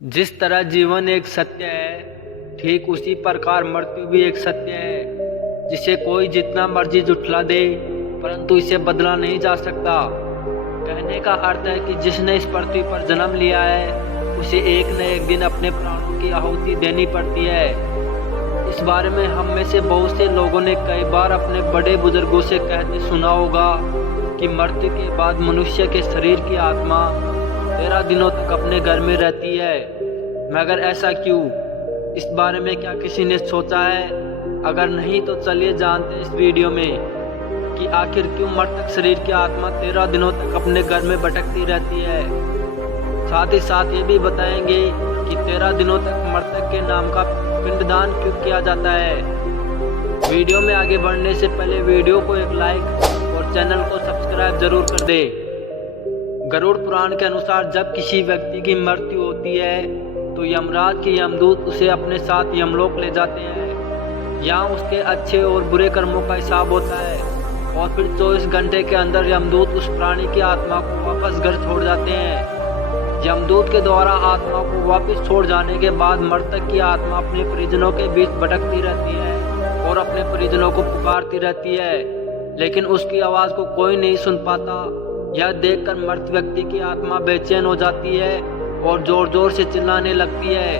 जिस तरह जीवन एक सत्य है, ठीक उसी प्रकार मृत्यु भी एक सत्य है, जिसे कोई जितना मर्जी जुटला दे, परंतु इसे बदला नहीं जा सकता। कहने का अर्थ है कि जिसने इस पृथ्वी पर जन्म लिया है, उसे एक न एक दिन अपने प्राणों की आहुति देनी पड़ती है। इस बारे में हम में से बहुत से लोगों ने कई बार अपने बड़े बुजुर्गों से कहते सुना होगा कि मृत्यु के बाद मनुष्य के शरीर की आत्मा 13 दिनों तक अपने घर में रहती है। मगर ऐसा क्यों? इस बारे में क्या किसी ने सोचा है? अगर नहीं तो चलिए जानते हैं इस वीडियो में कि आखिर क्यों मृतक शरीर की आत्मा 13 दिनों तक अपने घर में भटकती रहती है। साथ ही साथ ये भी बताएंगे कि 13 दिनों तक मृतक के नाम का पिंडदान क्यों किया जाता है। वीडियो में आगे बढ़ने से पहले वीडियो को एक लाइक और चैनल को सब्सक्राइब जरूर कर दे। गरुड़ पुराण के अनुसार जब किसी व्यक्ति की मृत्यु होती है तो यमराज के यमदूत उसे अपने साथ यमलोक ले जाते हैं। यहाँ उसके अच्छे और बुरे कर्मों का हिसाब होता है और फिर 24 घंटे के अंदर यमदूत उस प्राणी की आत्मा को वापस घर छोड़ जाते हैं। यमदूत के द्वारा आत्मा को वापस छोड़ जाने के बाद मृतक की आत्मा अपने परिजनों के बीच भटकती रहती है और अपने परिजनों को पुकारती रहती है, लेकिन उसकी आवाज़ को कोई नहीं सुन पाता। यह देखकर मृत व्यक्ति की आत्मा बेचैन हो जाती है और जोर जोर से चिल्लाने लगती है।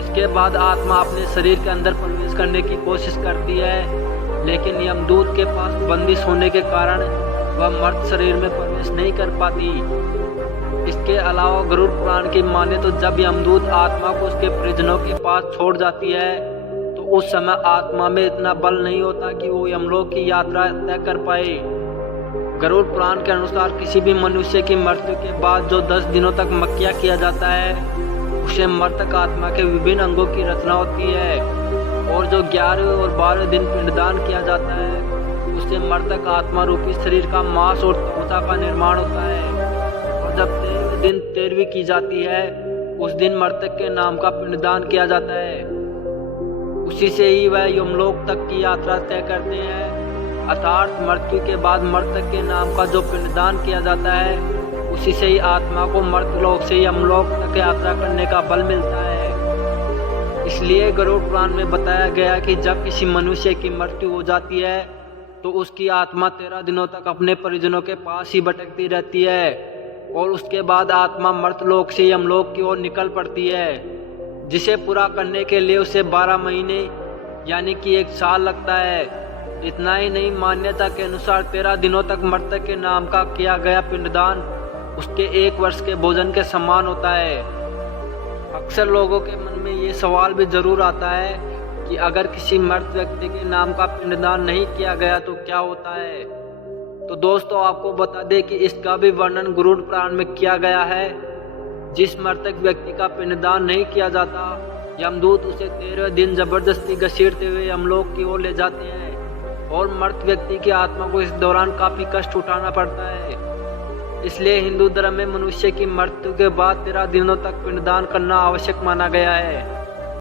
इसके बाद आत्मा अपने शरीर के अंदर प्रवेश करने की कोशिश करती है, लेकिन यमदूत के पास बंदिश होने के कारण वह मर्त शरीर में प्रवेश नहीं कर पाती। इसके अलावा गरुड़ पुराण की माने तो जब यमदूत आत्मा को उसके परिजनों के पास छोड़ जाती है तो उस समय आत्मा में इतना बल नहीं होता कि वो यमलोक की यात्रा तय कर पाए। गरुड़ पुराण के अनुसार किसी भी मनुष्य की मृत्यु के बाद जो 10 दिनों तक मक्या किया जाता है, उसे मृतक आत्मा के विभिन्न अंगों की रचना होती है, और जो 11वें और 12वें दिन पिंडदान किया जाता है, उससे मृतक आत्मा रूपी शरीर का मांस और त्वचा का निर्माण होता है। और जब 13वें दिन 13वीं की जाती है, उस दिन मृतक के नाम का पिंडदान किया जाता है। उसी से ही वह यमलोक तक की यात्रा तय करते हैं। अर्थात मृत्यु के बाद मृतक के नाम का जो पिंडदान किया जाता है, उसी से ही आत्मा को मर्तलोक से यमलोक तक यात्रा करने का बल मिलता है। इसलिए गरुड़ पुराण में बताया गया कि जब किसी मनुष्य की मृत्यु हो जाती है तो उसकी आत्मा 13 दिनों तक अपने परिजनों के पास ही भटकती रहती है और उसके बाद आत्मा मर्तलोक से यमलोक की ओर निकल पड़ती है, जिसे पूरा करने के लिए उसे 12 महीने यानी कि 1 साल लगता है। इतना ही नहीं, मान्यता के अनुसार 13 दिनों तक मृतक के नाम का किया गया पिंडदान उसके 1 वर्ष के भोजन के समान होता है। अक्सर लोगों के मन में ये सवाल भी जरूर आता है कि अगर किसी मृत व्यक्ति के नाम का पिंडदान नहीं किया गया तो क्या होता है। तो दोस्तों, आपको बता दें कि इसका भी वर्णन गरुड़ पुराण में किया गया है। जिस मृतक व्यक्ति का पिंडदान नहीं किया जाता, यमदूत उसे 13वें दिन जबरदस्ती घसीटते हुए यमलोक की ओर ले जाते हैं और मृत व्यक्ति की आत्मा को इस दौरान काफी कष्ट उठाना पड़ता है। इसलिए हिंदू धर्म में मनुष्य की मृत्यु के बाद 13 दिनों तक पिंडदान करना आवश्यक माना गया है।